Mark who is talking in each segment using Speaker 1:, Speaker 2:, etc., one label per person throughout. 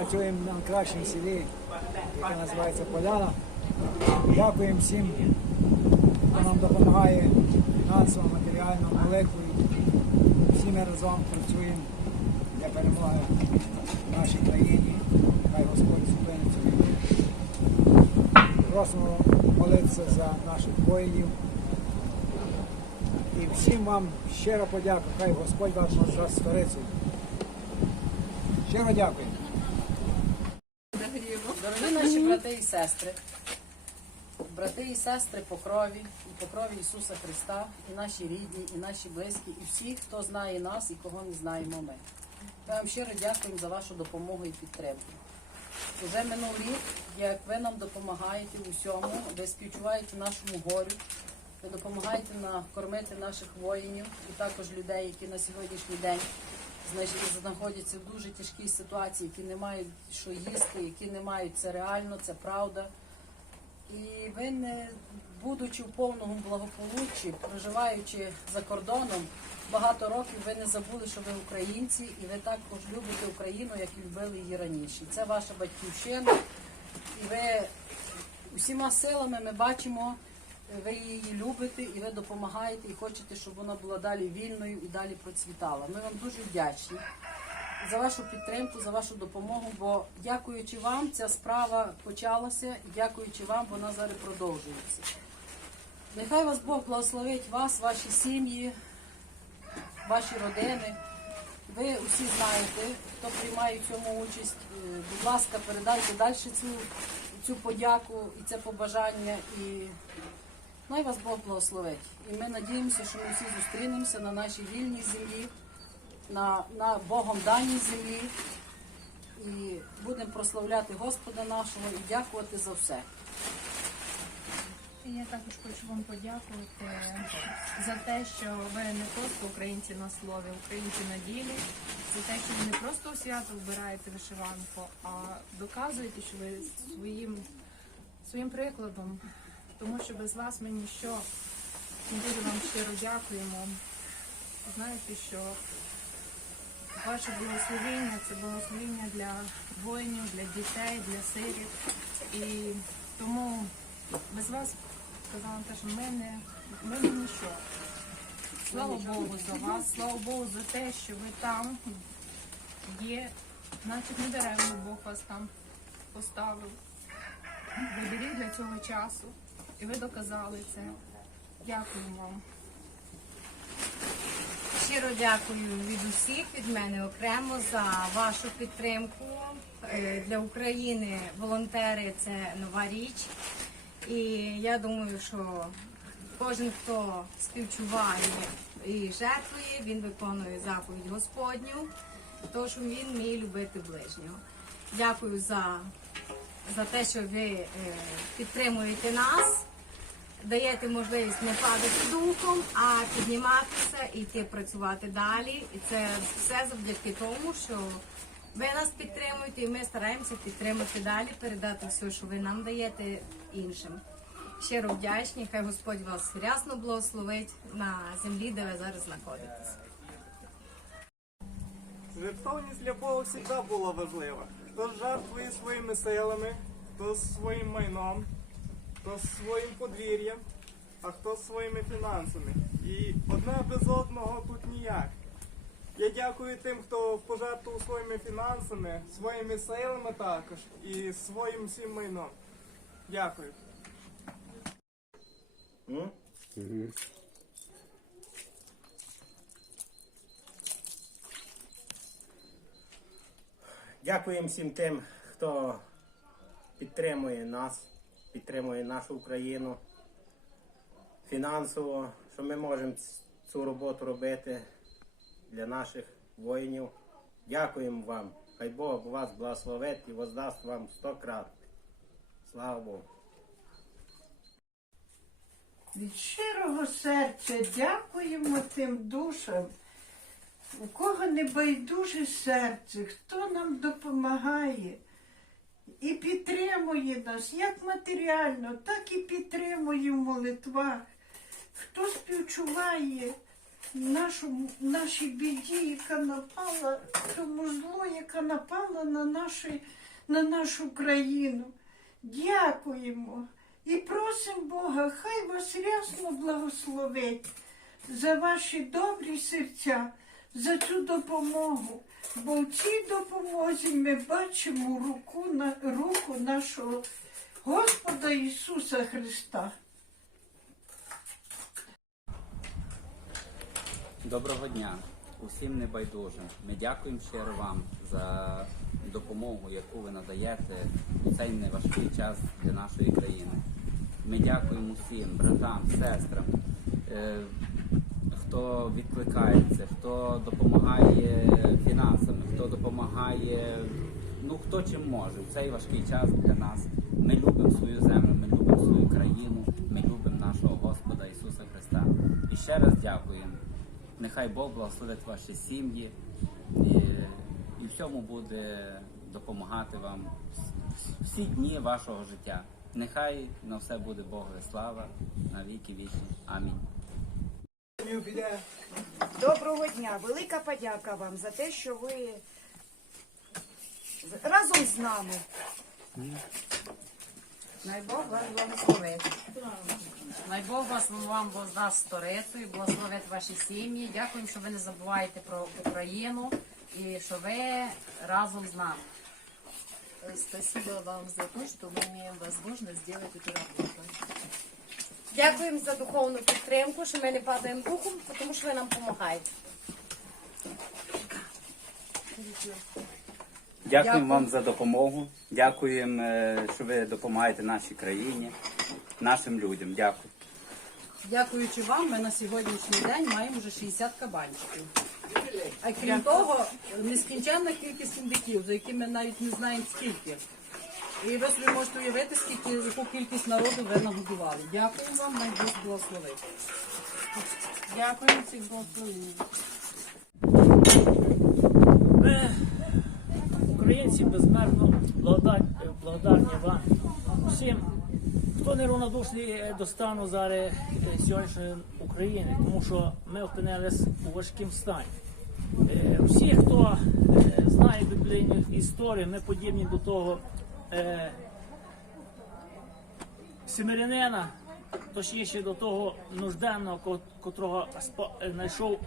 Speaker 1: працюємо на кращому селі, яке називається Поляна. Дякуємо всім, хто нам допомагає фінансово, матеріально, молитвою. Всі ми разом працюємо для перемоги в нашій країні. Хай Господь зупинить цю війну. Просимо молитися за наших воїнів. І всім вам щиро подяку. Хай Господь вас сфериться. Щиро дякую.
Speaker 2: Брати і сестри, брати і сестри по крові, і по крові Ісуса Христа, і наші рідні, і наші близькі, і всі, хто знає нас і кого не знаємо ми. Ми вам щиро дякуємо за вашу допомогу і підтримку. Уже минув рік, як ви нам допомагаєте у всьому, ви співчуваєте нашому горю, ви допомагаєте накормити наших воїнів і також людей, які на сьогоднішній день значить, знаходяться в дуже тяжкій ситуації, які не мають що їсти, які не мають це реально, це правда. І ви не будучи в повному благополуччі, проживаючи за кордоном, багато років ви не забули, що ви українці, і ви також любите Україну, як і любили її раніше. Це ваша батьківщина, і ви усіма силами ми бачимо, ви її любите і ви допомагаєте, і хочете, щоб вона була далі вільною і далі процвітала. Ми вам дуже вдячні за вашу підтримку, за вашу допомогу. Бо дякуючи вам, ця справа почалася, і дякуючи вам, вона зараз продовжується. Нехай вас Бог благословить вас, ваші сім'ї, ваші родини. Ви усі знаєте, хто приймає в цьому участь. Е, Будь ласка, передайте далі цю, цю подяку і це побажання. І най вас Бог благословить. І ми надіємося, що ми всі зустрінемося на нашій вільній землі, на, на Богом даній землі. І будемо прославляти Господа нашого і дякувати за все.
Speaker 3: І Я також хочу вам подякувати за те, що ви не просто українці на слові, українці на ділі, за те, що ви не просто у свято вбираєте вишиванку, а доказуєте, що ви своїм, своїм прикладом, тому що без вас ми ніщо. Дуже вам щиро дякуємо. Знаєте, що ваше благословення це благословення для воїнів, для дітей, для сиріт. І тому без вас сказала те, що ми не, ми не ніщо. Слава Богу за вас, слава Богу за те, що ви там є, значить не даремно Бог вас там поставив. Ви для цього часу, і ви доказали це. Дякую вам.
Speaker 4: Щиро дякую від усіх, від мене окремо за вашу підтримку. Е, Для України волонтери це нова річ. І я думаю, що кожен, хто співчуває і жертвує, він виконує заповідь Господню, тож він вміє любити ближнього. Дякую за, за те, що ви е, підтримуєте нас даєте можливість не падати духом, а підніматися і йти працювати далі. І це все завдяки тому, що ви нас підтримуєте, і ми стараємося підтримати далі, передати все, що ви нам даєте іншим. Щиро вдячні, хай Господь вас рясно благословить на землі, де ви зараз знаходитесь.
Speaker 5: Жертовність для Бога завжди була важлива. Хто жертвує своїми силами, хто своїм майном, хто своїм подвір'ям, а хто своїми фінансами. І одне без одного тут ніяк. Я дякую тим, хто пожертвував своїми фінансами, своїми силами також і своїм всім майном. Дякую.
Speaker 6: Дякуємо всім тим, хто підтримує нас, підтримує нашу Україну фінансово, що ми можемо цю роботу робити для наших воїнів. Дякуємо вам. Хай Бог вас благословить і воздасть вам сто крат. Слава Богу.
Speaker 7: Від щирого серця дякуємо тим душам, у кого не байдуже серце, хто нам допомагає і підтримує нас як матеріально, так і підтримує в молитвах, хто співчуває нашому, нашій біді, яка напала тому злу, яка напала на, наші, на нашу країну. Дякуємо і просимо Бога, хай вас рясно благословить за ваші добрі серця, за цю допомогу. Бо в цій допомозі ми бачимо руку, руку нашого Господа Ісуса Христа.
Speaker 8: Доброго дня усім небайдужим. Ми дякуємо щиро вам за допомогу, яку ви надаєте у цей неважкий час для нашої країни. Ми дякуємо усім братам, сестрам, е, хто відкликається, хто допомагає фінансами, хто допомагає, ну хто чим може. Цей важкий час для нас. Ми любимо свою землю, ми любимо свою країну, ми любимо нашого Господа Ісуса Христа. І ще раз дякуємо. Нехай Бог благословить ваші сім'ї і, і всьому буде допомагати вам всі дні вашого життя. Нехай на все буде Богові слава на віки вічні. Амінь.
Speaker 1: Піде.
Speaker 9: Доброго дня, велика подяка вам за те, що ви разом з нами. Най Бог вас благословить.
Speaker 2: Най Бог вас вам воздасть сторицю і благословить ваші сім'ї. Дякуємо, що ви не забуваєте про Україну і що ви разом з нами.
Speaker 3: Спасибо вам за то, что мы имеем возможность сделать эту работу.
Speaker 4: Дякуємо за духовну підтримку, що ми не падаємо духом, тому що ви нам допомагаєте.
Speaker 8: Дякуємо вам за допомогу. Дякуємо, е, що ви допомагаєте нашій країні, нашим людям. Дякую.
Speaker 2: Дякуючи вам, ми на сьогоднішній день маємо вже 60 кабанчиків. А крім того, нескінченна кількість індиків, за якими ми навіть не знаємо скільки. І ви собі можете уявити, скільки яку кількість народу ви нагодували. Дякую вам, най Бог благословить.
Speaker 3: Дякую всіх благословень.
Speaker 10: Ми, українці, безмерно благодарні, вам всім, хто неравнодушний е, до стану зараз е, сьогоднішньої України, тому що ми опинились у важкому стані. Е, Всі, хто е, знає біблійну історію, ми подібні до того е, семирянина, точніше до того нужденного, котрого е, знайшов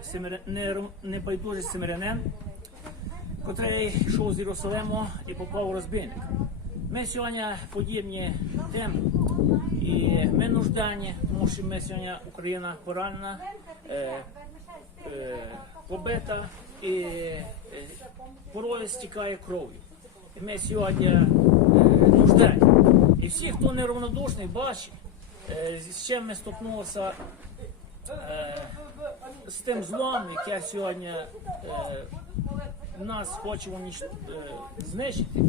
Speaker 10: небайдужий семирянин, котрий йшов з Єрусалиму і попав у розбійник. Ми сьогодні подібні тим, і ми нуждані, тому що ми сьогодні Україна поранена, е, е, побита і е, порою стікає кров'ю. Ми сьогодні е, нуждані. І всі, хто неравнодушний, бачить, е, з чим ми стикнулися е, з тим злом, яке сьогодні нас хоче знищити.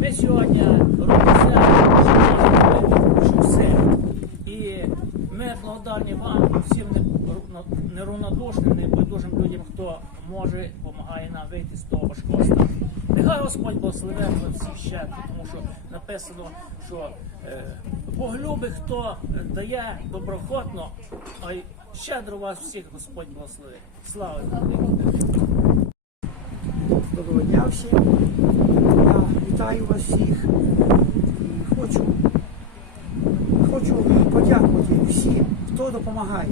Speaker 10: Ми сьогодні робимо все, що все. І ми благодарні вам, всім не- неравнодушним, небайдужим людям, хто може, допомагає нам вийти з того важкого стану. Нехай Господь благословить вас всіх ще, тому що написано, що е, Бог любить, хто дає доброхотно, а й щедро вас всіх Господь благословить. Слава Богу!
Speaker 1: Доброго дня всім. Я вітаю вас всіх і хочу, хочу подякувати всім, хто допомагає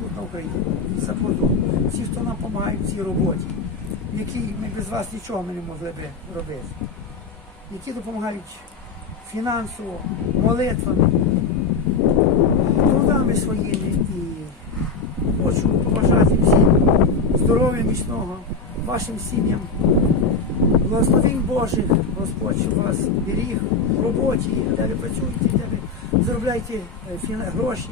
Speaker 1: тут на Україні, за кордон. Всі, хто нам допомагає в цій роботі, які ми без вас нічого ми не могли би робити, які допомагають фінансово, молитвами, трудами своїми і хочу побажати всім здоров'я міцного, вашим сім'ям, благословень Божих, Господь, щоб вас беріг в роботі, де ви працюєте, де ви заробляєте е, гроші.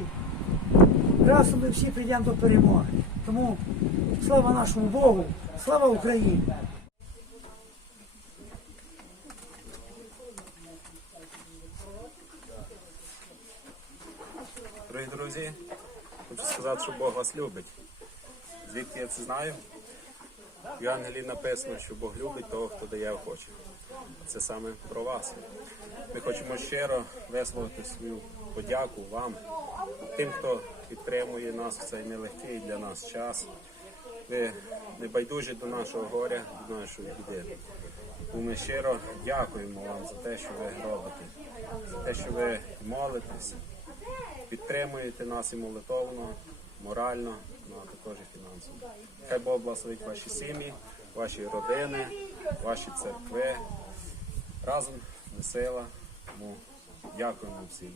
Speaker 1: Разом ми всі прийдемо до перемоги. Тому слава нашому Богу, слава Україні!
Speaker 11: Дорогі друзі, хочу сказати, що Бог вас любить. Звідки я це знаю? В Євангелії написано, що Бог любить того, хто дає охоче. Це саме про вас. Ми хочемо щиро висловити свою подяку вам, тим, хто підтримує нас в цей нелегкий для нас час. Ви не байдужі до нашого горя, до нашої біди. Тому ми щиро дякуємо вам за те, що ви робите, за те, що ви молитесь, підтримуєте нас і молитовно, морально, ну а також і фінансово. Хай Бог благословить ваші сім'ї, ваші родини, ваші церкви. Разом ми сила. Тому дякуємо всім.